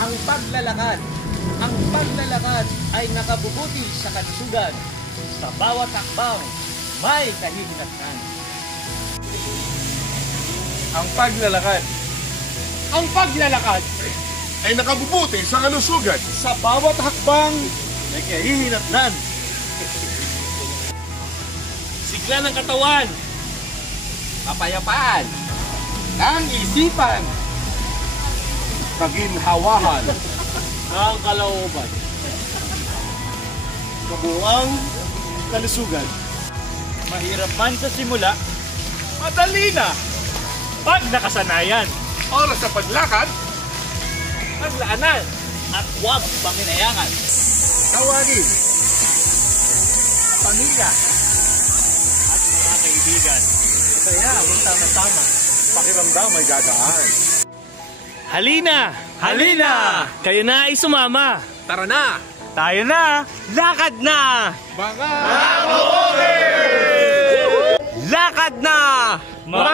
Ang paglalakad. Ang paglalakad ay nakabubuti sa kalusugan. Sa bawat hakbang, may kahihinatnan. Ang paglalakad. Ang paglalakad Ay nakabubuti sa kalusugan. sa bawat hakbang May kahihinatnan. sigla ng katawan, kapayapaan ng isipan, kaginhawahan ng kalooban, kabuuang kalusugan. Mahirap man sa simula, Madali na pag nakasanayan, Oras sa paglakad. paglaanan at huwag paminayangan. Tawagin. Pamilya at mga kaibigan. Kaya kung tama-tama. Pakiramdam ay gagaan. Halina! Halina! Kayo na ay sumama. Tara na. Tayo na! Lakad na! Baka. Lakad na! Mga